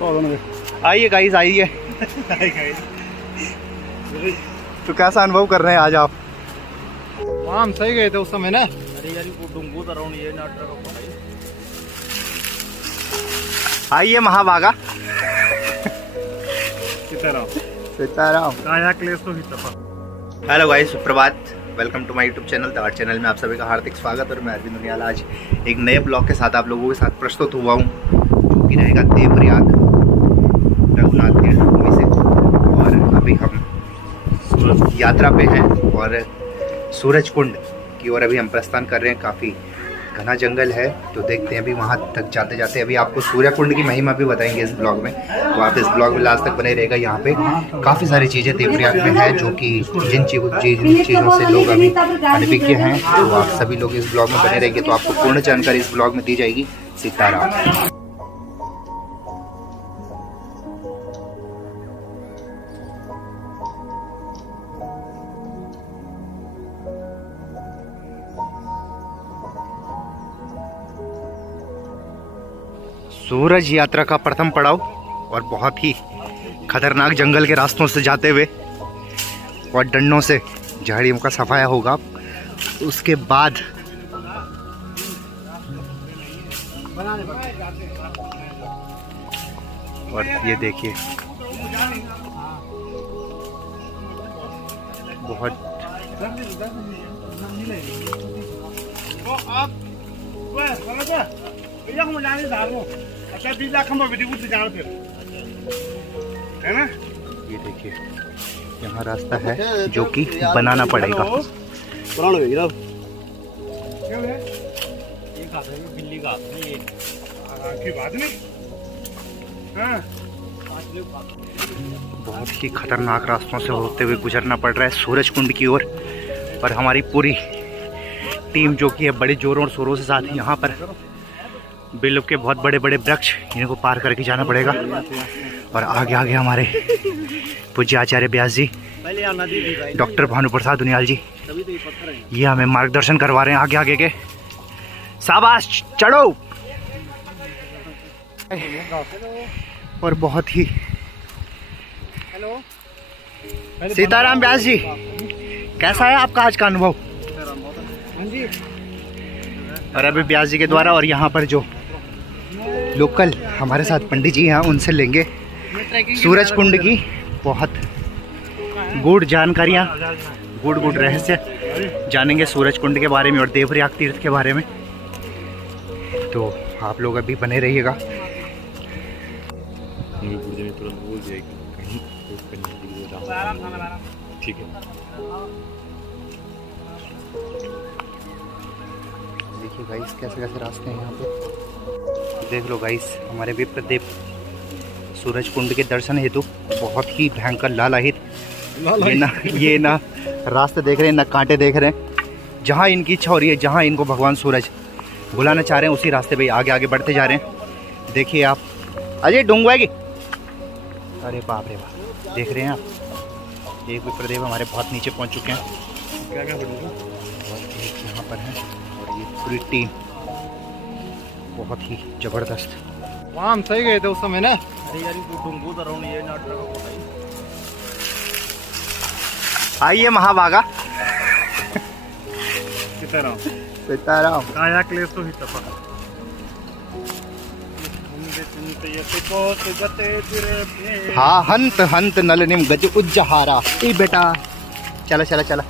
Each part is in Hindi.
आइए गाइस आइए। तो कैसा अनुभव कर रहे हैं आज आप? वहाँ हम सही गए थे उस समय ना। आइए महाभागा। सीताराम। हेलो गाइस, सुप्रभात। Welcome to my YouTube channel the art channel में आप सभी का हार्दिक स्वागत। और मैं अरविंद दुनियाल आज एक नए ब्लॉग के साथ आप लोगों के साथ प्रस्तुत हुआ हूँ, जो कि रहेगा देवप्रयाग रघुनाथ तीर्थ भूमि से। और अभी हम यात्रा पे हैं और सूरज कुंड की ओर अभी हम प्रस्थान कर रहे हैं। काफ़ी घना जंगल है, तो देखते हैं अभी वहाँ तक जाते जाते अभी आपको सूर्य कुंड की महिमा भी बताएंगे इस ब्लॉग में। तो आप इस ब्लॉग में लास्ट तक बने रहेगा। यहाँ पे काफ़ी सारी चीज़ें देवप्रयाग में है, जो कि जिन चीज़ों से लोग अभी अनभिज्ञ हैं, तो आप सभी लोग इस ब्लॉग में बने रहेंगे तो आपको पूर्ण जानकारी इस ब्लॉग में दी जाएगी। सीताराम। सूरज यात्रा का प्रथम पड़ाव और बहुत ही खतरनाक जंगल के रास्तों से जाते हुए और डंडों से झाड़ियों का सफाया होगा। उसके बाद और ये देखिए बहुत है ना। ये देखिए यहाँ रास्ता है जो कि बनाना पड़ेगा। बहुत ही खतरनाक रास्तों से होते हुए गुजरना पड़ रहा है सूरज कुंड की ओर। और हमारी पूरी टीम जो कि है बड़े जोरों और शोरों से साथ ही यहाँ पर बेलों के बहुत बड़े बड़े वृक्ष, इनको पार करके जाना पड़ेगा। और आगे आगे हमारे पूज्य आचार्य व्यास जी, डॉक्टर भानु प्रसाद दुनियाल जी, ये हमें मार्गदर्शन करवा रहे हैं आगे आगे के। शाबाश, चढ़ो। और बहुत ही सीताराम व्यास जी, कैसा है आपका आज का अनुभव? और अभी व्यास जी के द्वारा और यहाँ पर जो लोकल हमारे साथ पंडित जी हैं उनसे लेंगे सूरज कुंड की बहुत गूढ़ जानकारियाँ, गूढ़ रहस्य जानेंगे सूरज कुंड के बारे में और देवप्रयाग तीर्थ के बारे में। तो आप लोग अभी बने रहिएगा। ठीक है, देखिए गाइस कैसे कैसे रास्ते हैं यहाँ पे। देख लो गाइस, हमारे विप्रदेव सूरज कुंड के दर्शन हेतु बहुत ही भयंकर लालाहित ये ना रास्ते देख रहे हैं, ना कांटे देख रहे हैं। जहाँ इनकी इच्छा हो रही है, जहाँ इनको भगवान सूरज बुलाना चाह रहे हैं, उसी रास्ते पे आगे आगे बढ़ते जा रहे हैं। देखिए आप, अजय डूंगवाएगी। अरे बाप रे बाप, देख रहे हैं आप, एक विप्रदेव हमारे बहुत नीचे पहुँच चुके हैं। क्या क्या बनेगा? और एक यहाँ पर है और ये पूरी टीम बहुत ही जबरदस्त। वहाँ हम सही गए थे उस समय ना। आइए महाभागा। सीताराम। सीताराम। काया क्लेश तो ही तपा। हाँ, हंत हंत नलनिम गज उज्जहारा। ई बेटा चला चला चला।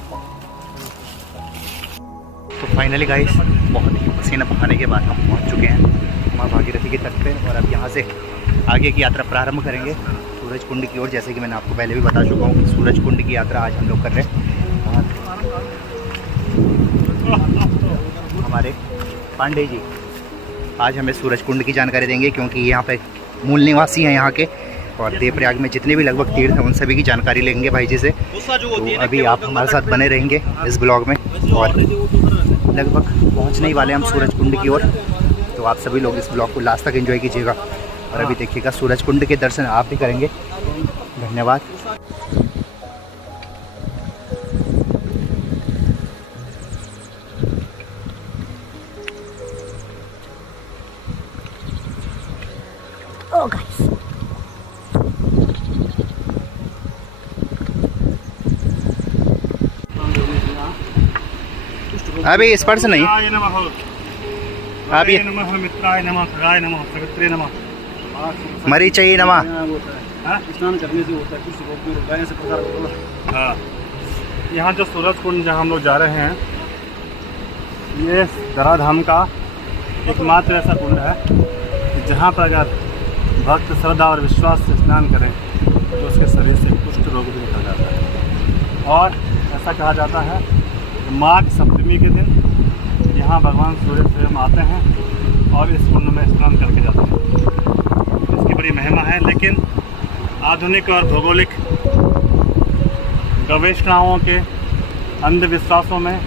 तो फाइनली गाइस, बहुत ही पसीना बहाने के बाद हम पहुंच चुके हैं माँ भागीरथी के तट पे। और अब यहाँ से आगे की यात्रा प्रारंभ करेंगे सूरज कुंड की ओर। जैसे कि मैंने आपको पहले भी बता चुका हूँ, सूरज कुंड की यात्रा आज हम लोग कर रहे हैं। हमारे पांडे जी आज हमें सूरज कुंड की जानकारी देंगे, क्योंकि यहाँ पे मूल निवासी हैं यहाँ के। और देवप्रयाग में जितने भी लगभग तीर्थ हैं उन सभी की जानकारी लेंगे भाई जी से। तो अभी आप हमारे साथ बने रहेंगे इस ब्लॉग में और लगभग पहुंचने ही वाले हम सूरज कुंड की ओर। तो आप सभी लोग इस ब्लॉग को लास्ट तक एंजॉय कीजिएगा। और अभी देखिएगा सूरज कुंड के दर्शन आप भी करेंगे। धन्यवाद। Oh guys. अभी स्पर्श नहीं। मित्राय नमः, आप ये नमः, मित्राय नमः, खगाय नमः, सवित्रे नमः। मरीचई नमः। हाँ? स्नान करने से होता है, कुछ रोग भी होता है, ऐसे प्रकार का। हाँ, यहाँ जो सूरज कुंड जहाँ हम लोग जा रहे हैं, ये धराधाम का एकमात्र ऐसा कुंड है कि जहाँ पर अगर भक्त श्रद्धा और विश्वास से स्नान करें तो उसके शरीर से कुष्ठ रोग भी निकल जाता है। और ऐसा कहा जाता है कि माघ सप्तमी के दिन यहाँ भगवान सूर्य स्वयं आते हैं और इस कुंड में स्नान करके जाते हैं। इसकी बड़ी महिमा है, लेकिन आधुनिक और भौगोलिक गवेषणाओं के अंधविश्वासों में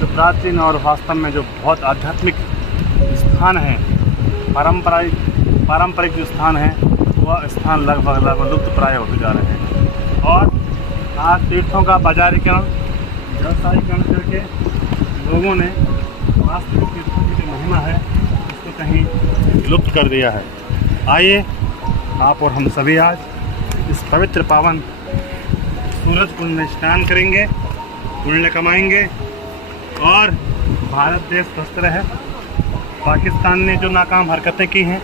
जो प्राचीन और वास्तव में जो बहुत आध्यात्मिक स्थान है, पारंपरिक जो स्थान है, वह स्थान लगभग लुप्त प्राय होते जा रहे हैं। और आज तीर्थों का बाजारीकरण, व्यवसायीकरण करके लोगों ने वास्तविक तीर्थों की जो महिमा है उसको कहीं लुप्त कर दिया है। आइए आप और हम सभी आज इस पवित्र पावन सूरज कुंड में स्नान करेंगे, पुण्य कमाएंगे और भारत देश स्वस्थ रहे। पाकिस्तान ने जो नाकाम हरकतें की हैं,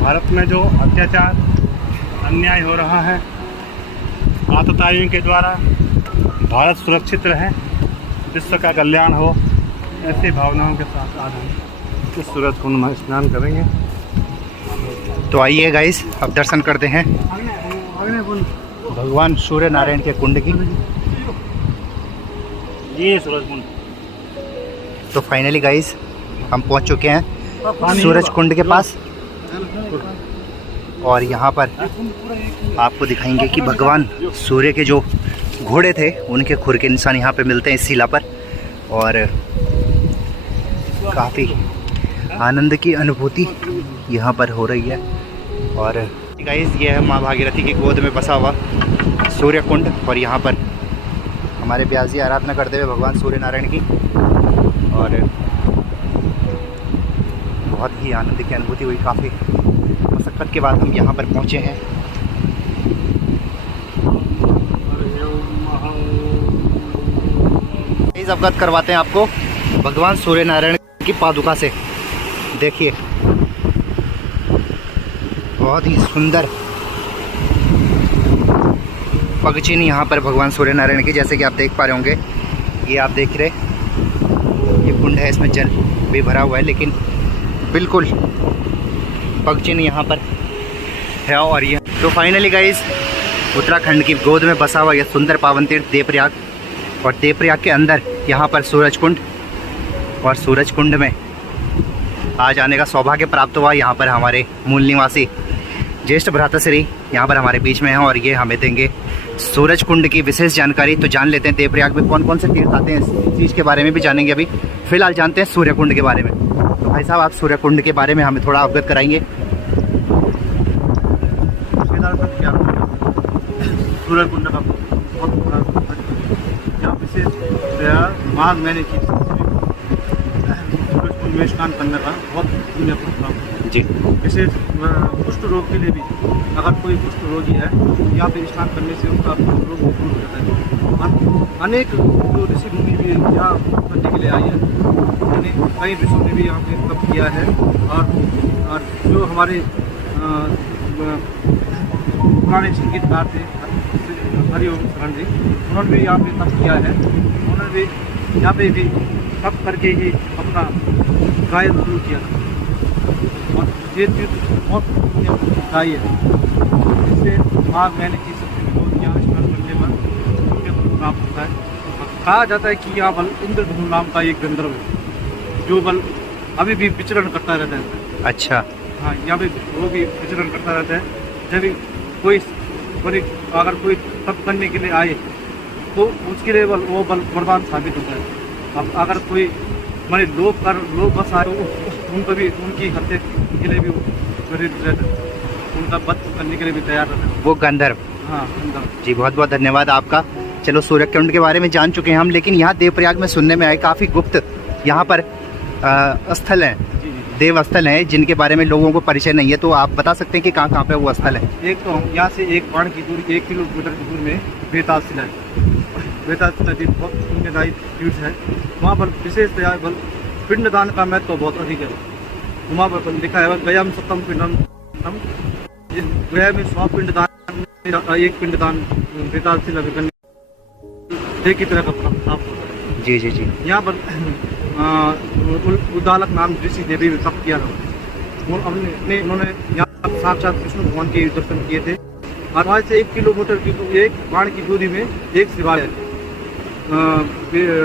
भारत में जो अत्याचार अन्याय हो रहा है आतताइयों के द्वारा, भारत सुरक्षित रहे, विश्व का कल्याण हो, ऐसी भावनाओं के साथ आज हम इस सूरज कुंड में स्नान करेंगे। तो आइए गाइस, अब दर्शन करते हैं भगवान सूर्य नारायण के कुंड की। ये सूरज कुंड। तो फाइनली गाइस हम पहुंच चुके हैं सूरज कुंड के पास और यहाँ पर आपको दिखाएंगे कि भगवान सूर्य के जो घोड़े थे उनके खुर के निशान यहाँ पे मिलते हैं इस शिला पर। और काफ़ी आनंद की अनुभूति यहाँ पर हो रही है। और गाइस ये है माँ भागीरथी की गोद में बसा हुआ सूर्य कुंड और यहाँ पर हमारे व्यास जी आराधना करते हुए भगवान सूर्य नारायण की। और बहुत ही आनंद की अनुभूति हुई, काफ़ी मशक्क़त के बाद हम यहाँ पर पहुँचे हैं। इस अवगत करवाते हैं आपको भगवान सूर्य नारायण की पादुका से। देखिए बहुत ही सुंदर पगचिन्ह यहाँ पर भगवान सूर्य नारायण की, जैसे कि आप देख पा रहे होंगे। ये आप देख रहे, ये कुंड है, इसमें जल भी भरा हुआ है, लेकिन बिल्कुल पगचिन्ह यहाँ पर है। और ये तो फाइनली गाइस उत्तराखंड की गोद में बसा हुआ यह सुंदर पावन तीर्थ देवप्रयाग, और देवप्रयाग के अंदर यहाँ पर सूरज कुंड, और सूरज कुंड में आज आने का सौभाग्य प्राप्त हुआ। यहाँ पर हमारे मूल निवासी ज्येष्ठ भ्राताश्री यहाँ पर हमारे बीच में हैं और ये हमें देंगे सूरज कुंड की विशेष जानकारी। तो जान लेते हैं देवप्रयाग में कौन कौन से तीर्थ आते हैं, इस चीज़ के बारे में भी जानेंगे। अभी फिलहाल जानते हैं सूर्य कुंड के बारे में। तो भाई साहब, आप सूर्य कुंड के बारे में हमें थोड़ा अवगत कराएंगे। सूर्य कुंड का बहुत बड़ा यहाँ विशेष माघ महीने की सूरज कुंड में स्नान करने का बहुत पुण्यपूर्ण काम जी। विशेष कुष्ठ रोग के लिए भी, अगर कोई कुष्ठ रोगी है यहाँ पे स्नान करने से उनका कुष्ठ रोग दूर हो जाता है। अनेक जो ऋषि मुनि भी यहाँ करने के लिए आए हैं, कई ऋषियों ने भी यहाँ पे तप किया है। और जो हमारे पुराने संगीतकार थे हरिओम शरण जी, उन्होंने भी यहाँ पे तप किया है। उन्होंने भी यहाँ पे भी तप करके ही अपना गायन शुरू किया था। और ये तीर्थ बहुत पुण्यदायी है, इससे माघ महीने की सबसे बहुत यहाँ स्नान करने पर पुण्य प्राप्त होता है। कहा जाता है कि यहाँ बल इंद्रधनु नाम का एक गंधर्व है जो बल अभी भी विचरण करता रहता है। अच्छा। हाँ, यहाँ पे वो भी विचरण करता रहता है। जब भी कोई अगर कोई तप करने के लिए आए तो उसके लिए वो बल वरदान साबित होता है। अब अगर कोई माने लोग बस आए उनको भी उनकी हत्या के लिए भी प्रेरित रहता है, उनका वध करने के लिए भी तैयार रहता है वो गंधर्व। हाँ, गंधर्व। जी, बहुत बहुत धन्यवाद आपका। चलो, सूर्य कुंड के बारे में जान चुके हैं हम, लेकिन यहाँ देवप्रयाग में सुनने में आए काफ़ी गुप्त यहाँ पर स्थल हैं, देव स्थल हैं, जिनके बारे में लोगों को परिचय नहीं है। तो आप बता सकते हैं कि कहाँ कहाँ पे वो स्थल है? एक तो यहाँ से एक बाण की दूरी 1 किलोमीटर की दूरी में बेताल शिला है। वेदांत नदी बहुत पुण्यदायी तीर्थ है। वहाँ पर विशेषतया बल पिंडदान का महत्व तो बहुत अधिक है। वहाँ पर लिखा है गयाम सतम पिंडम, गया में 100 पिंडदान, एक पिंडदान वेदांत से लगन की तरह का प्राप्त होता है। जी जी जी। यहाँ पर उदालक नाम ऋषि ने भी तप किया था। उन्होंने यहाँ साक्षात कृष्ण भगवान के दर्शन किए थे। और वहाँ से 1 किलोमीटर की एक बाण की दूरी में एक शिवालय है,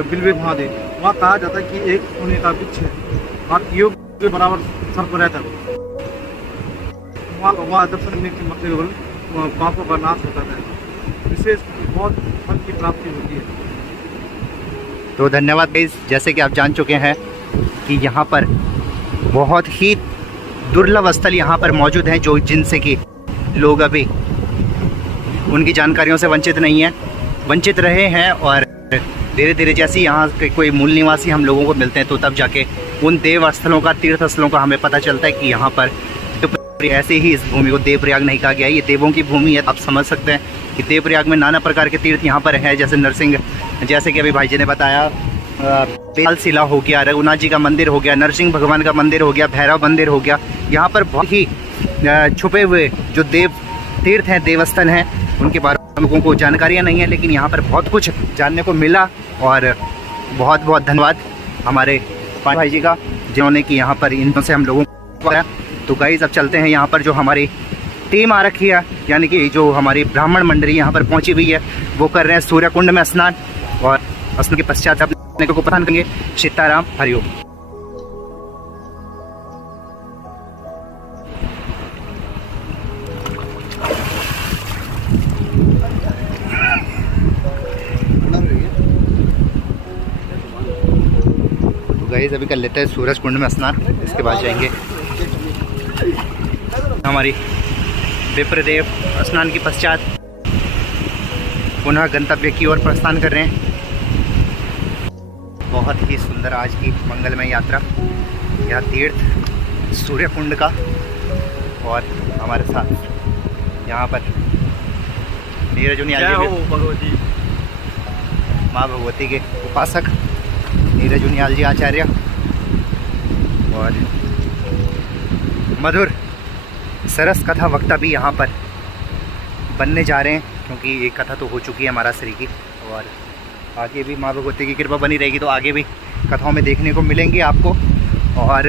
बिल्वे महादेव। वहाँ कहा जाता है कि एक सोने का वृक्ष है और योग के बराबर सर पर रहता है। वहाँ दर्शन करने के मतलब पापों का नाश होता है, विशेष बहुत फल की प्राप्ति होती है। तो धन्यवाद गाइस, जैसे कि आप जान चुके हैं कि यहाँ पर बहुत ही दुर्लभ स्थल यहाँ पर मौजूद हैं, जो जिनसे कि लोग अभी उनकी जानकारियों से वंचित रहे हैं। और धीरे धीरे जैसे ही यहाँ के कोई मूल निवासी हम लोगों को मिलते हैं, तो तब जाके उन देव स्थलों का, तीर्थ स्थलों का हमें पता चलता है कि यहाँ पर ऐसे ही इस भूमि को देवप्रयाग नहीं कहा गया, ये देवों की भूमि है। आप समझ सकते हैं कि देवप्रयाग में नाना प्रकार के तीर्थ यहाँ पर है, जैसे नरसिंह, जैसे कि अभी भाई जी ने बताया, बेल शिला हो गया, रघुनाथ जी का मंदिर हो गया, नरसिंह भगवान का मंदिर हो गया, भैरव मंदिर हो गया। यहाँ पर बहुत ही छुपे हुए जो देव तीर्थ हैं, देवस्थल हैं, उनके बारे में लोगों को जानकारियाँ नहीं है, लेकिन यहाँ पर बहुत कुछ जानने को मिला। और बहुत बहुत धन्यवाद हमारे भाई जी का, जिन्होंने कि यहाँ पर इनसे हम लोगों को बताया। तो गाइस अब चलते हैं, यहाँ पर जो हमारी टीम आ रखी है, यानी कि जो हमारी ब्राह्मण मंडली यहाँ पर पहुँची हुई है, वो कर रहे हैं सूर्य कुंड में स्नान। और स्नान के पश्चात अपने को प्रदान करेंगे। सीताराम, हरिओम। तो गाइस अभी कर लेते हैं सूरज कुंड में स्नान, इसके बाद जाएंगे हमारी विप्रदेव। स्नान के पश्चात पुनः गंतव्य की ओर प्रस्थान कर रहे हैं। बहुत ही सुंदर आज की मंगलमय यात्रा, यह तीर्थ सूर्य कुंड का। और हमारे साथ यहाँ पर नीरज उनियाल जी, भगवती माँ भगवती के उपासक नीरज उनियाल जी आचार्य, और मधुर सरस कथा वक्ता भी यहाँ पर बनने जा रहे हैं, क्योंकि एक कथा तो हो चुकी है हमारा श्री की, और आगे भी माँ भगवती की कृपा बनी रहेगी तो आगे भी कथाओं में देखने को मिलेंगे आपको। और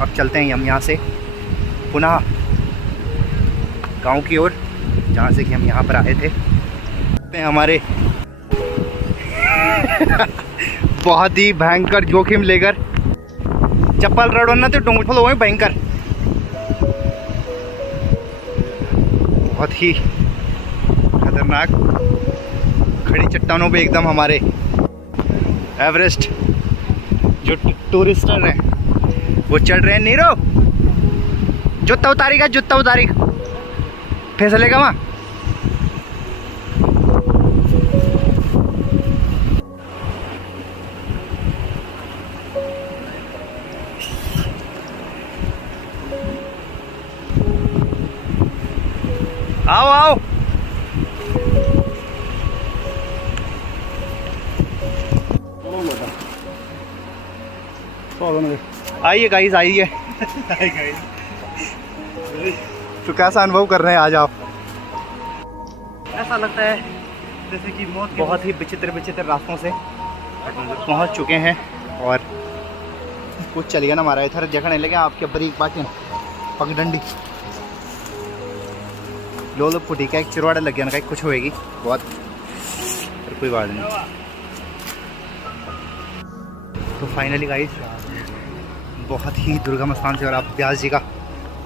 अब चलते हैं हम यहाँ से पुनः गांव की ओर, जहाँ से कि हम यहाँ पर आए थे। हमारे बहुत ही भयंकर जोखिम लेकर चप्पल रड़ोना तो डोंगफल हो भयंकर, बहुत ही खतरनाक खड़ी चट्टानों पे एकदम हमारे एवरेस्ट जो टूरिस्टर हैं वो चढ़ रहे हैं। नीरो जूता उतारेगा, जूता उतारेगा, फिसलेगा वहाँ। आओ आओ, आइए गाइस आइए। तो कैसा अनुभव कर रहे हैं आज आप? ऐसा लगता है जैसे कि मौत के बहुत ही विचित्र रास्तों से पहुंच चुके हैं, और कुछ चलिए ना हमारा इधर जगह लगे आपके बरीक बाकी पगडंडी लो फुटी का एक चिरवाड़ा लग गया ना, कुछ होएगी बहुत, पर कोई बात नहीं। तो फाइनली गाइस बहुत ही दुर्गम स्थान से, और आप व्यास जी का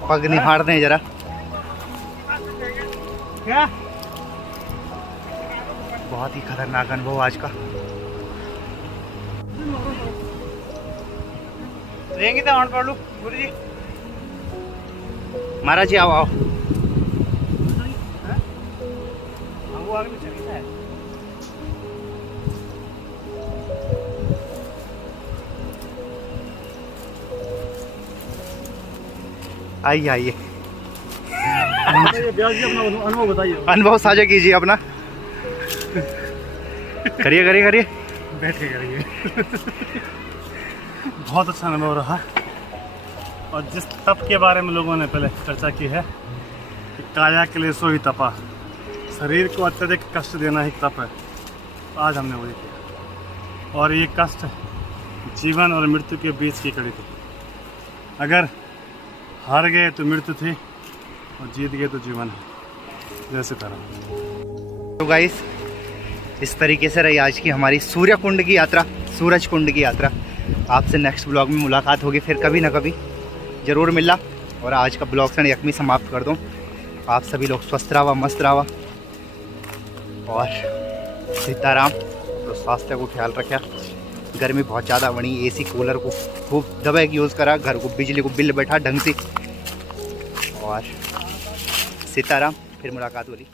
पग निहार दें जरा। क्या बहुत ही खतरनाक अनुभव आज का। रहेंगे तो पढ़ लो गुरु जी। महाराज जी आओ आओ। वो आगे में चली है। आइए आइए, व्यास जी अपना अनुभव बताइए। अनुभव साझा कीजिए अपना। करिए करिए करिए। बैठ के करिए। बहुत अच्छा अनुभव रहा। और जिस तप के बारे में लोगों ने पहले चर्चा की है कि काया क्लेशो ही तपा, शरीर को अत्यधिक कष्ट देना ही तप है, तो आज हमने वही किया। और ये कष्ट जीवन और मृत्यु के बीच की कड़ी थी। अगर हार गए तो मृत्यु थी और जीत गए तो जीवन है। जैसे तरह। तो गाइस, इस तरीके से रही आज की हमारी सूर्य कुंड की यात्रा, सूरज कुंड की यात्रा। आपसे नेक्स्ट ब्लॉग में मुलाकात होगी फिर कभी ना कभी ज़रूर मिलना। और आज का ब्लॉग से यकमी समाप्त कर दूँ। आप सभी लोग स्वस्थ रहा, मस्त रहा और सीताराम। तो स्वास्थ्य को ख्याल रखा। गर्मी बहुत ज़्यादा बनी, एसी कूलर को खूब दबा के यूज़ करा, घर को बिजली को बिल बैठा ढंग से। और सीताराम, फिर मुलाकात होगी।